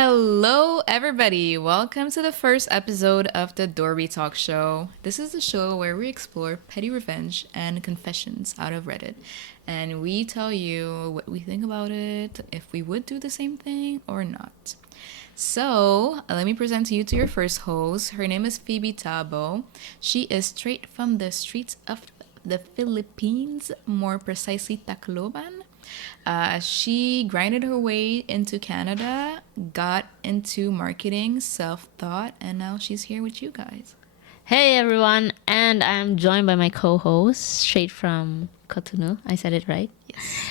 Hello, everybody. Welcome to the first episode of the DORBE Talk Show. This is the show where we explore petty revenge and confessions out of Reddit. And we tell you what we think about it, if we would do the same thing or not. So, let me present to you to your first host. Her name is Phoebe Tabo. She is straight from the streets of the Philippines, more precisely Tacloban. She grinded her way into Canada, got into marketing, self thought, and now she's here with you guys. Hey everyone, and I'm joined by my co-host straight from Cotonou. I said it right. Yes.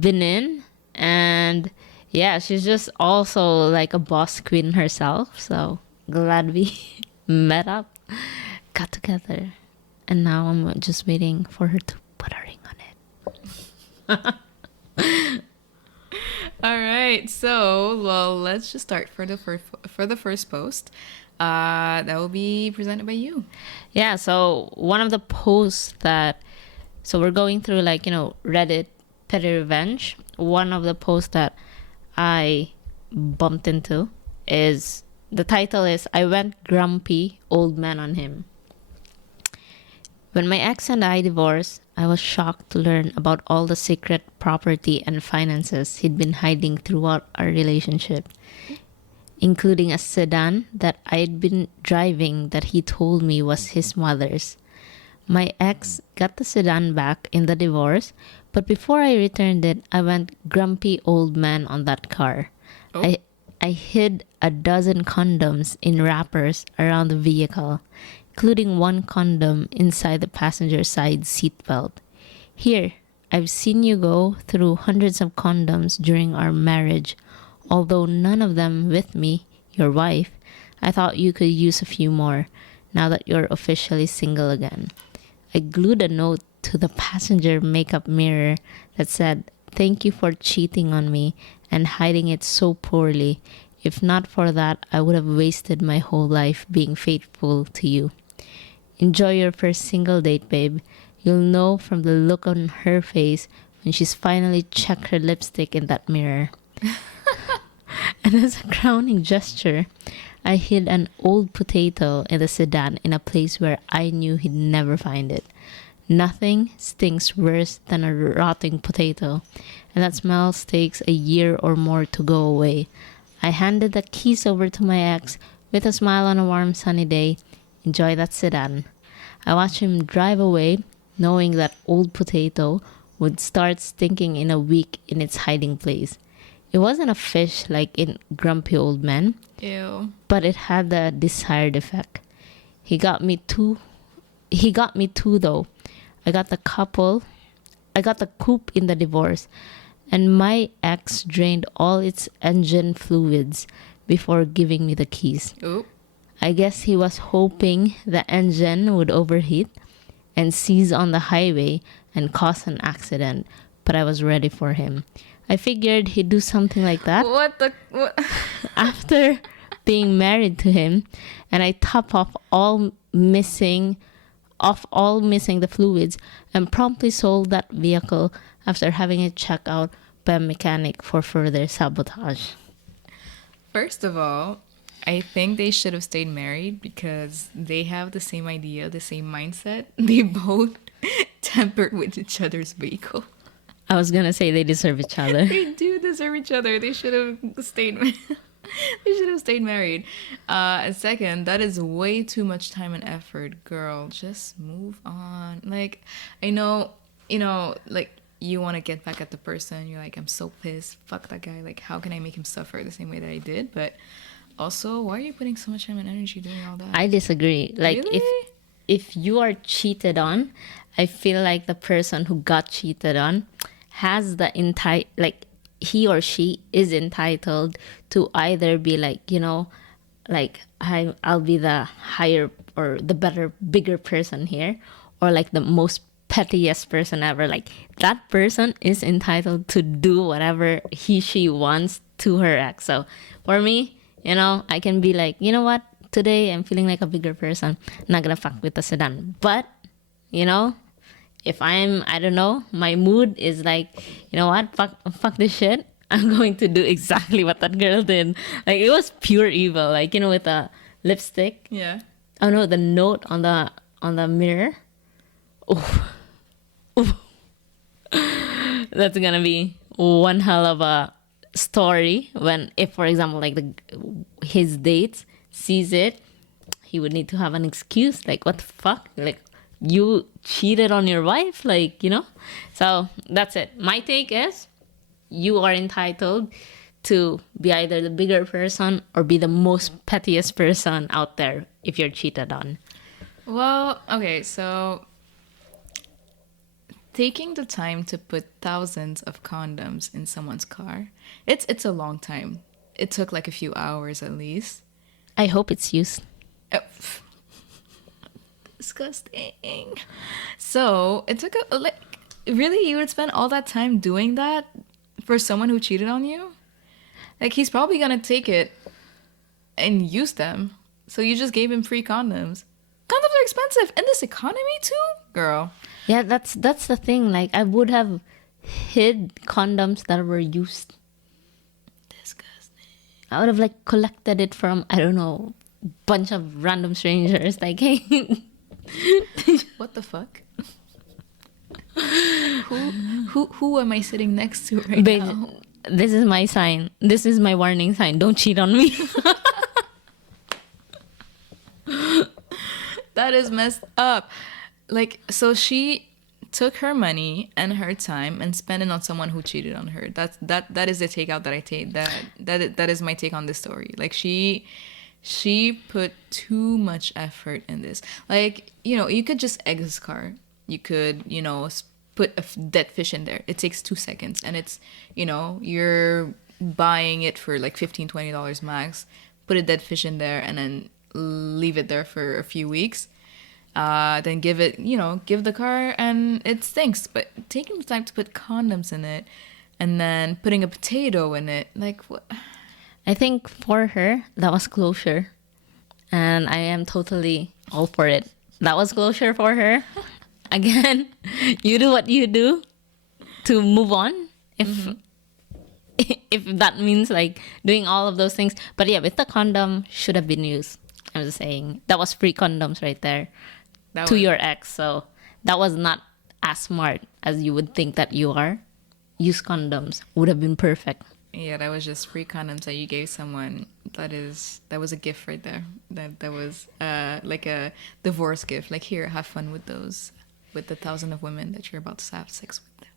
Benin, and yeah, she's just also like a boss queen herself. So glad we met up, got together, and now I'm just waiting for her to put a ring on it. All right. So, well, let's just start for the first post. That will be presented by you. Yeah, so one of the posts so we're going through Reddit petty revenge. One of the posts that I bumped into is the title is I went grumpy old man on him. When my ex and I divorced, I was shocked to learn about all the secret property and finances he'd been hiding throughout our relationship, including a sedan that I'd been driving that he told me was his mother's. My ex got the sedan back in the divorce, but before I returned it, I went grumpy old man on that car. Oh. I hid a dozen condoms in wrappers around the vehicle, including one condom inside the passenger side seatbelt. Here, I've seen you go through hundreds of condoms during our marriage. Although none of them with me, your wife, I thought you could use a few more now that you're officially single again. I glued a note to the passenger makeup mirror that said, "Thank you for cheating on me and hiding it so poorly. If not for that, I would have wasted my whole life being faithful to you. Enjoy your first single date, babe. You'll know from the look on her face when she's finally checked her lipstick in that mirror." And as a crowning gesture, I hid an old potato in the sedan in a place where I knew he'd never find it. Nothing stinks worse than a rotting potato, and that smell takes a year or more to go away. I handed the keys over to my ex with a smile on a warm sunny day. Enjoy that sedan. I watched him drive away, knowing that old potato would start stinking in a week in its hiding place. It wasn't a fish like in Grumpy Old Men, Ew. but it had the desired effect. He got me too though. I got the coupe in the divorce, and my ex drained all its engine fluids before giving me the keys. Oop. I guess he was hoping the engine would overheat and seize on the highway and cause an accident, but I was ready for him. I figured he'd do something like that What? after being married to him, and I top off all missing the fluids and promptly sold that vehicle after having it checked out by a mechanic for further sabotage. First of all, I think they should have stayed married because they have the same idea, the same mindset. They both tempered with each other's vehicle. I was gonna say they deserve each other. They do deserve each other. They should have stayed. They should have stayed married. And second, that is way too much time and effort, girl. Just move on. Like, I know, like you want to get back at the person. You're like, I'm so pissed. Fuck that guy. Like, how can I make him suffer the same way that I did? But also, why are you putting so much time and energy doing all that? I disagree. Like Really? if you are cheated on, I feel like the person who got cheated on has the he or she is entitled to either be I'll be the higher or the better, bigger person here, or like the most pettiest person ever. Like that person is entitled to do whatever she wants to her ex. So for me, I can be like, you know what? Today I'm feeling like a bigger person. I'm not gonna fuck with the sedan. But, if I don't know, my mood is like, you know what? Fuck this shit. I'm going to do exactly what that girl did. Like, it was pure evil. Like, with a lipstick. Yeah. Oh no, the note on the mirror. Oh, that's gonna be one hell of a story when, if for example, like his date sees it, he would need to have an excuse. Like, what the fuck? Like, you cheated on your wife, like, So that's it. My take is, you are entitled to be either the bigger person or be the most pettiest person out there if you're cheated on. Well, okay, so taking the time to put thousands of condoms in someone's car, it's a long time. It took like a few hours at least. I hope it's used. Oh, disgusting. So it took really, you would spend all that time doing that for someone who cheated on you? Like, he's probably gonna take it and use them. So you just gave him free condoms. Condoms are expensive in this economy too, girl. Yeah, that's the thing. Like, I would have hid condoms that were used. Disgusting. I would have like collected it from, I don't know, bunch of random strangers. Like, hey, What the fuck? who am I sitting next to right babe, now? this is my sign. This is my warning sign. Don't cheat on me. That is messed up. Like, so she took her money and her time and spent it on someone who cheated on her. That is the takeout that I take. That is my take on this story. Like, she put too much effort in this. Like, you could just egg his car. You could, put a dead fish in there. It takes 2 seconds, and it's, you're buying it for like $15-$20 max. Put a dead fish in there and then leave it there for a few weeks. Then give the car, and it stinks. But taking the time to put condoms in it and then putting a potato in it, like, what? I think for her, that was closure. And I am totally all for it. That was closure for her. Again, you do what you do to move on. If that means like doing all of those things. But yeah, with the condom, should have been used. I'm just saying, that was free condoms right there to your ex. So that was not as smart as you would think that you are. Use condoms would have been perfect. Yeah, that was just free condoms that you gave someone. That was a gift right there. That was like a divorce gift. Like, here, have fun with those, with the 1,000 of women that you're about to have sex with.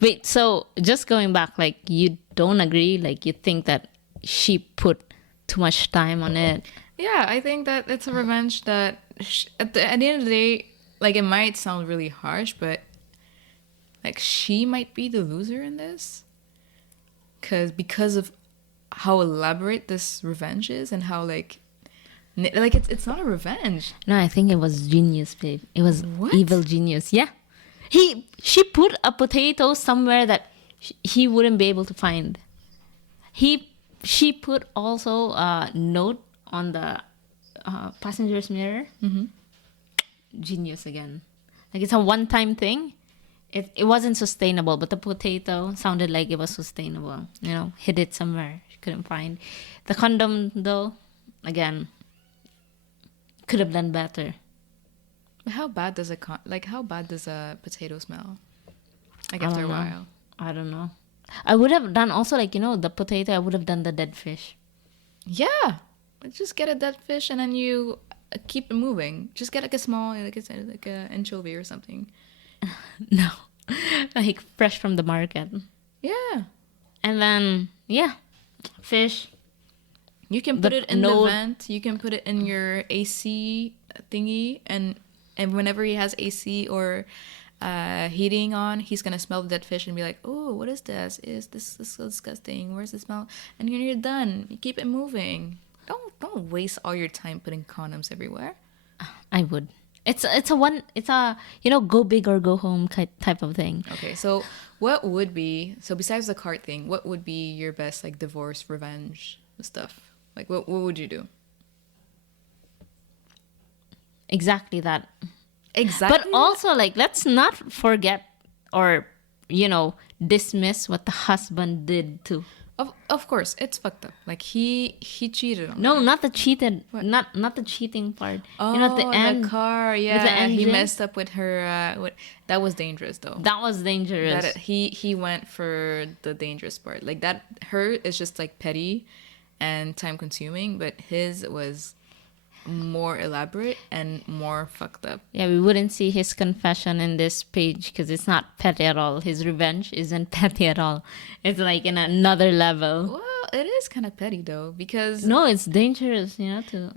Wait, so just going back, like, you don't agree? Like, you think that she put too much time on it? Yeah, I think that it's a revenge that at the end of the day, like, it might sound really harsh, but like, she might be the loser in this. Because of how elaborate this revenge is, and how like it's not a revenge. No, I think it was genius, babe. It was What? evil genius. Yeah, she put a potato somewhere that he wouldn't be able to find. She put also a note on the passenger's mirror. Genius again. Like, it's a one-time thing. It wasn't sustainable, but the potato sounded like it was sustainable. Hid it somewhere she couldn't find. The condom, though, again, could have done better. How bad does how bad does a potato smell? Like, I after a don't know. while. I don't know. I would have done also, like, the potato, I would have done the dead fish. Yeah, just get a dead fish and then you keep it moving. Just get like a small, like a anchovy or something. No. Like, fresh from the market. Yeah, And then, yeah, fish. you can put The it in the note- vent. You can put it in your AC thingy, and whenever he has AC or heating on, he's gonna smell the dead fish and be like, "Oh, what is this? Is this so disgusting? Where's the smell?" And when you're done, you keep it moving. Don't waste all your time putting condoms everywhere. I would. It's a go big or go home type of thing. Okay, so besides the cart thing, what would be your best like divorce revenge stuff? Like, what would you do? Exactly that. Exactly. But also, like, let's not forget or dismiss what the husband did to. Of course, it's fucked up. Like he cheated on No, her. not the cheated, not the cheating part. You know, at the Oh, end, the car. the Yeah, he engine? messed up with her. That was dangerous though. that was dangerous. He went for the dangerous part. Like that, her is just like petty and time consuming, but his was more elaborate and more fucked up. Yeah, we wouldn't see his confession in this page because it's not petty at all. His revenge isn't petty at all. It's like in another level. Well, it is kind of petty though, because No, it's dangerous, you know, to...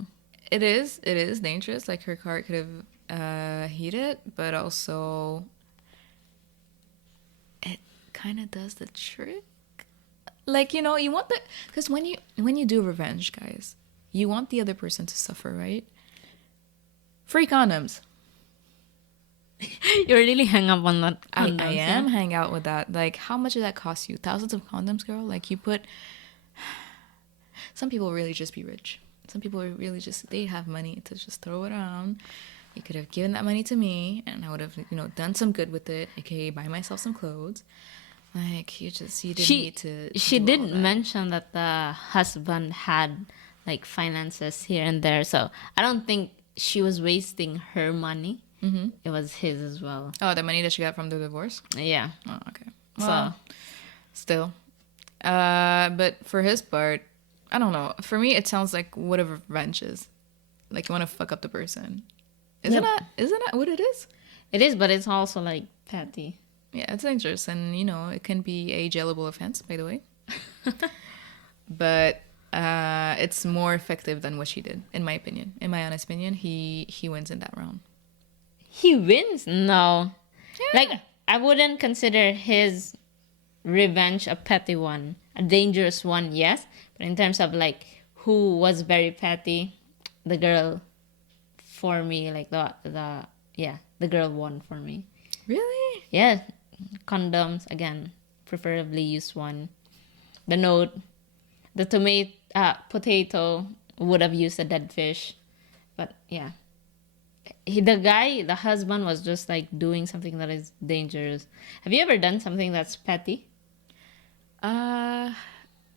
it is dangerous. Like her car could have heated, but also it kind of does the trick. Like, you know, you want the, because when you do revenge, guys, you want the other person to suffer, right? Free condoms. You really hang up on that. I condoms, am yeah? hang out with that. Like, how much did that cost you? Thousands of condoms, girl. Like, you put. Some people really just be rich. Some people really just, they have money to just throw it around. You could have given that money to me, and I would have, you know, done some good with it. AKA buy myself some clothes. Like, you didn't need to. She do all did that. mention that the husband had like finances here and there, so I don't think she was wasting her money. Mm-hmm. It was his as well. Oh, the money that she got from the divorce. Yeah. Oh, okay. Well, still. But for his part, I don't know. For me, it sounds like whatever revenge is. Like you want to fuck up the person. Isn't that what it is? It is, but it's also like petty. Yeah, it's dangerous, and you know it can be a jailable offense, by the way. But it's more effective than what she did, in my opinion. In my honest opinion, he wins in that round. He wins? No. Yeah. Like, I wouldn't consider his revenge a petty one. A dangerous one, yes. But in terms of, like, who was very petty, the girl, for me, like, the girl won for me. Really? Yeah. Condoms, again, preferably use one. The note, the potato would have used a dead fish. But, yeah. The husband was just like doing something that is dangerous. Have you ever done something that's petty? I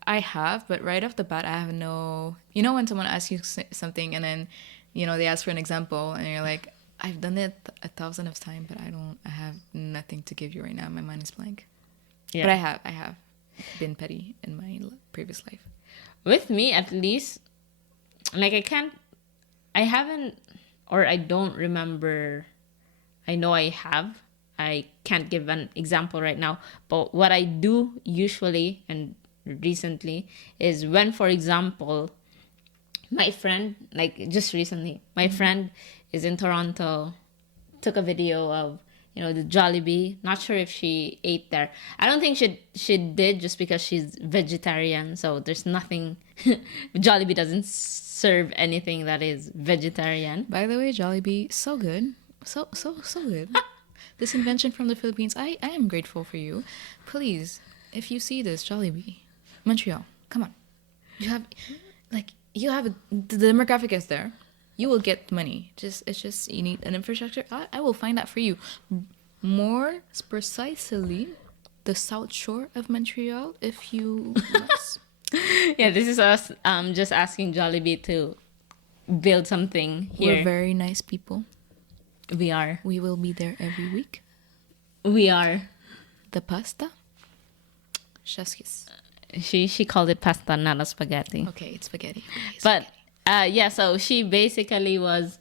have, but right off the bat, I have no. You know, when someone asks you something and then, you know, they ask for an example, and you're like, I've done it 1,000 of times, but I have nothing to give you right now. My mind is blank. Yeah. But I have been petty in my previous life. With me, at least, like I haven't, or I don't remember. I know I have. I can't give an example right now. But what I do usually and recently is when, for example, my friend, like just recently, my friend is in Toronto, took a video of, you know, the Jollibee. Not sure if she ate there. I don't think she did, just because she's vegetarian. So there's nothing. Jollibee doesn't serve anything that is vegetarian. By the way, Jollibee, so good. So good. This invention from the Philippines, I am grateful for you. Please, if you see this, Jollibee, Montreal, come on. You have the demographic is there. You will get money. It's just you need an infrastructure. I will find that for you. More precisely, the South Shore of Montreal, if you must. Yeah, this is us just asking Jollibee to build something here. We're very nice people. We are. We will be there every week. We are. The pasta? Chef's kiss. She called it pasta, not a spaghetti. Okay, it's spaghetti. Okay, But yeah, so she basically was,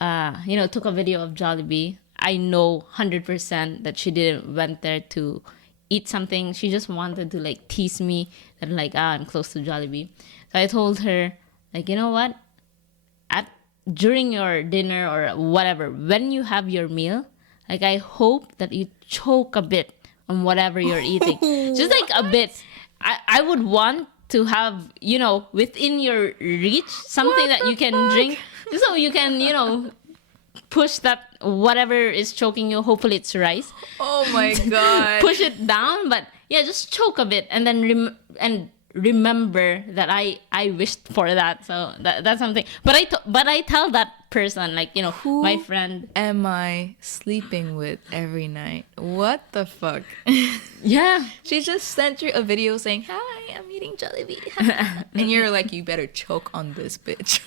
took a video of Jollibee. I know 100% that she didn't went there to eat something. She just wanted to like tease me that like, I'm close to Jollibee. So I told her, like, you know what? During your dinner or whatever, when you have your meal, like, I hope that you choke a bit on whatever you're eating. Just like a bit. I would want to have, you know, within your reach, something that you can drink, just so you can, you know, push that whatever is choking you. Hopefully it's rice. Oh my god. Push it down, but yeah, just choke a bit and then remember that I wished for that. So that's something. But I tell that person, like, Who my friend. am I sleeping with every night? What the fuck? Yeah. She just sent you a video saying, "Hi, I'm eating Jollibee." And you're like, you better choke on this bitch.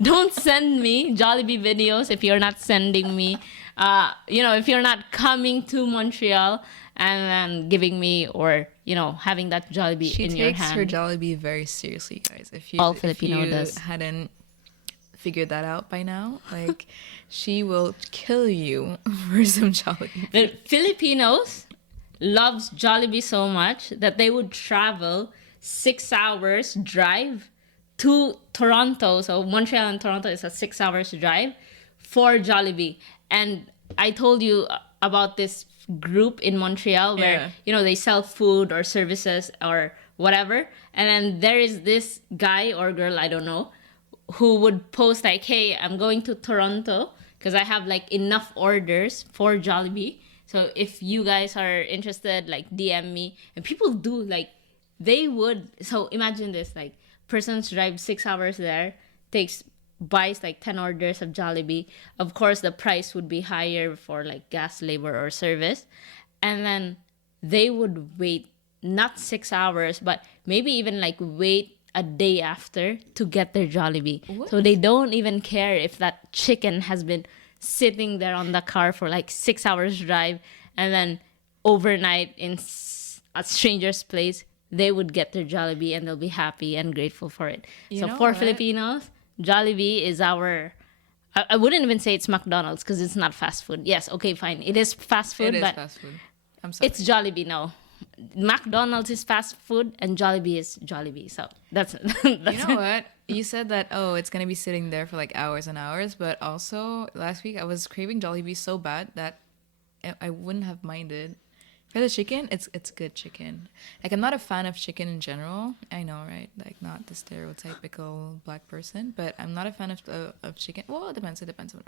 Don't send me Jollibee videos if you're not sending me, if you're not coming to Montreal and then giving me, or, having that Jollibee She in your takes her hand. Jollibee very seriously, guys. All If Filipino you does. hadn't figured that out by now, like, she will kill you for some Jollibee. The Filipinos loves Jollibee so much that they would travel 6 hours drive to Toronto. So Montreal and Toronto is a 6 hours drive for Jollibee. And I told you about this group in Montreal where, they sell food or services or whatever. And then there is this guy or girl, I don't know, who would post like, "Hey, I'm going to Toronto because I have like enough orders for Jollibee. So if you guys are interested, like DM me." And people do, like, they would. So imagine this, like, persons drive 6 hours there, buys like 10 orders of Jollibee. Of course, the price would be higher for like gas, labor, or service. And then they would wait not 6 hours, but maybe even like wait a day after to get their Jollibee. What? So they don't even care if that chicken has been sitting there on the car for like 6 hours drive, and then overnight in a stranger's place, they would get their Jollibee and they'll be happy and grateful for it. You So know for what? Filipinos, Jollibee is our... I wouldn't even say it's McDonald's because it's not fast food. Yes, okay, fine. It is fast food, It is but fast food. I'm sorry. it's Jollibee now. McDonald's is fast food and Jollibee is Jollibee. So that's You know what? You said that, oh, it's going to be sitting there for like hours and hours. But also, last week I was craving Jollibee so bad that I wouldn't have minded. For the chicken, it's good chicken. Like, I'm not a fan of chicken in general. I know, right? Like, not the stereotypical black person. But I'm not a fan of chicken. Well, it depends. It depends on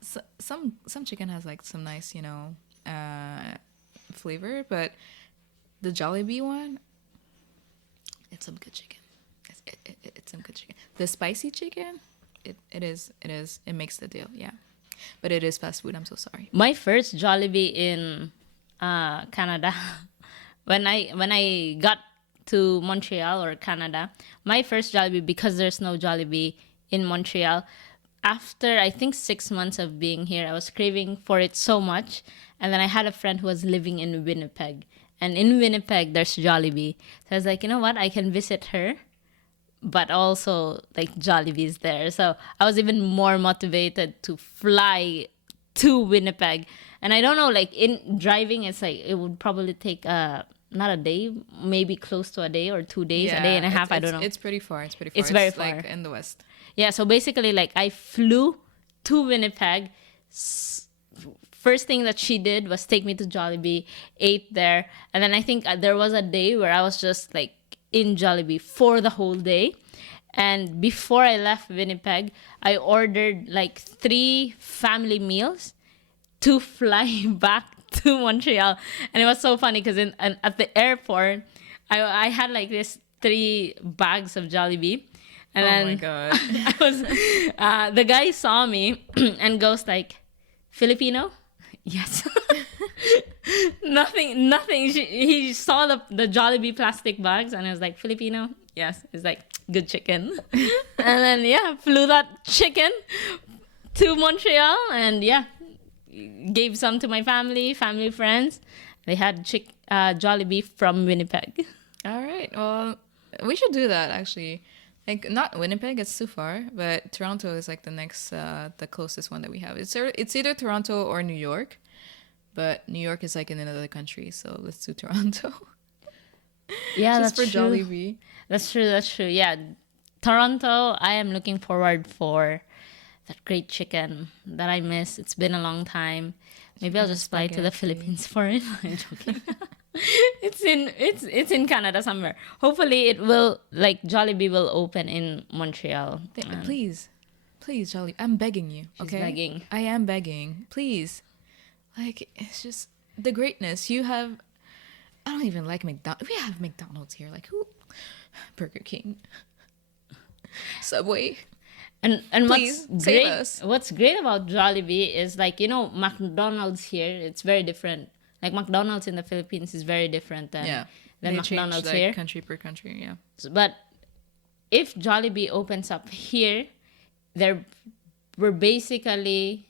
some chicken has like some nice, flavor. But the Jollibee one, it's some good chicken. It's some good chicken. The spicy chicken, it makes the deal, yeah. But it is fast food. I'm so sorry. my first Jollibee in Canada. when I got to Montreal or Canada, my first Jollibee, because there's no Jollibee in Montreal. After I think 6 months of being here, I was craving for it so much, and then I had a friend who was living in Winnipeg, and in Winnipeg there's Jollibee. So I was like, you know what, I can visit her, but also like Jollibee's there. So I was even more motivated to fly to Winnipeg. And I don't know, like in driving, it's like it would probably take not a day, maybe close to a day or 2 days, a day and a half. I don't know. It's pretty far. It's pretty far. It's very far. Like in the west. Yeah, so basically, like, I flew to Winnipeg. First thing that she did was take me to Jollibee, ate there. And then I think there was a day where I was just, like, in Jollibee for the whole day. And before I left Winnipeg, I ordered, like, 3 family meals to fly back to Montreal. And it was so funny because at the airport, I had, like, this 3 bags of Jollibee. And oh then my god! I was the guy saw me and goes like, "Filipino?" Yes. nothing. He saw the Jollibee plastic bags and I was like, "Filipino?" Yes. It's like, good chicken. And then flew that chicken to Montreal and gave some to my family friends. They had Jollibee from Winnipeg. All right. Well, we should do that actually. Like, not Winnipeg, it's too far, but Toronto is like the next, the closest one that we have. It's either Toronto or New York, but New York is like in another country, so let's do Toronto. Yeah, just that's for true. Jollibee. That's true. Yeah, Toronto, I am looking forward for that great chicken that I miss. It's been a long time. Maybe I'll just fly to the Philippines for it. I'm joking. It's in Canada somewhere. Hopefully it will, like, Jollibee will open in Montreal. Please, Jollibee, I'm begging you. She's Okay, begging. I am begging. Please, like, it's just the greatness you have. I don't even like McDonald's. We have McDonald's here. Like, who? Burger King, Subway. And Please, save us. what's great about Jollibee is, like, McDonald's here, it's very different. Like, McDonald's in the Philippines is very different than Yeah. than They change McDonald's like here. country per country, yeah. But if Jollibee opens up here, we're basically,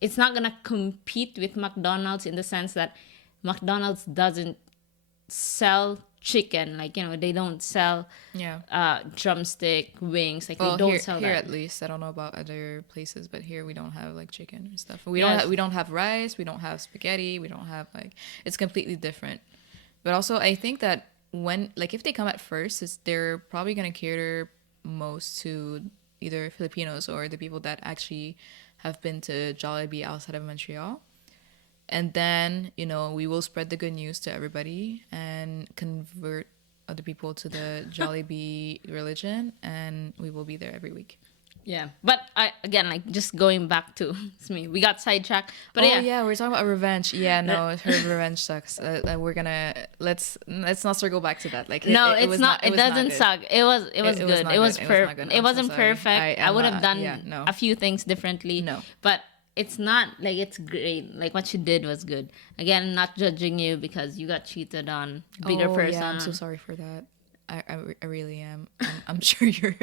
it's not gonna compete with McDonald's in the sense that McDonald's doesn't sell chicken. Like, they don't sell Yeah. drumstick wings. Like, Well, they don't here, sell here that. at least, I don't know about other places, but here we don't have like chicken and stuff. Yes. We don't have rice, we don't have spaghetti, we don't have like, it's completely different. But also, I think that when, like, if they come at first, they're probably gonna cater most to either Filipinos or the people that actually have been to Jollibee outside of Montreal. And then, we will spread the good news to everybody and convert other people to the Jollibee religion, and we will be there every week. Yeah, but again, like, just going back to it's me. We got sidetracked, but yeah, we're talking about revenge. Yeah, no, her revenge sucks. We're gonna let's not circle back to that. Like, no, it it's was not. It was doesn't good. suck. It was good. It was not It was good. It was not perfect. good. It I'm so wasn't sorry. perfect. I I'm would have not- done yeah, no. a few things differently. No. But it's not like it's great. Like, what you did was good. Again, not judging you because you got cheated on. Bigger person. Yeah, I'm so sorry for that. I really am. I'm sure you're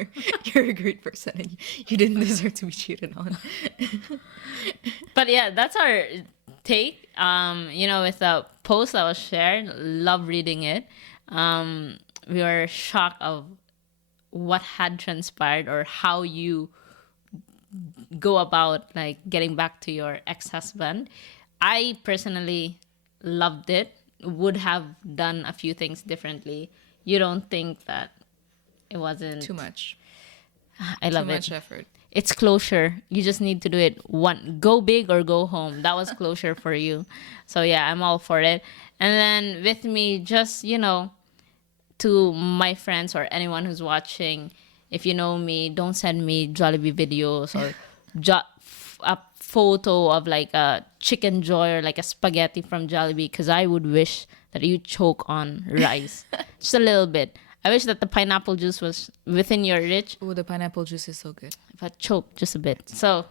a great person and you didn't deserve to be cheated on. But yeah, that's our take. With the post that was shared, love reading it. We were shocked of what had transpired or how you go about, like, getting back to your ex-husband. I personally loved it. Would have done a few things differently. You don't think that it wasn't Too much. I love Too it. much effort. It's closure. You just need to do it one. Go big or go home. That was closure for you. So yeah, I'm all for it. And then with me, just, to my friends or anyone who's watching, if you know me, don't send me Jollibee videos or a photo of like a chicken joy or like a spaghetti from Jollibee, because I would wish that you choke on rice just a little bit. I wish that the pineapple juice was within your reach, Oh, the pineapple juice is so good. but choke just a bit. So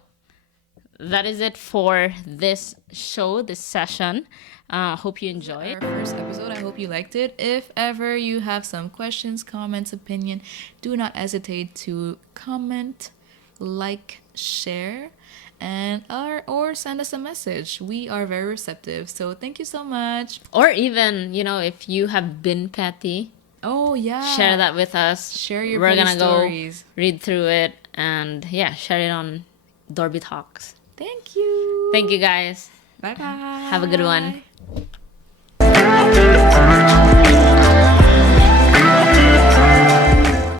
that is it for this show, this session. Hope you enjoy Our first episode. I hope you liked it. If ever you have some questions, comments, opinion, do not hesitate to comment, like, share, and or send us a message. We are very receptive. So thank you so much. Or even, if you have been petty, Oh yeah. share that with us. Share your We're petty gonna stories. go read through it and share it on Dorby Talks. Thank you. Thank you guys. Bye bye. Have a good one.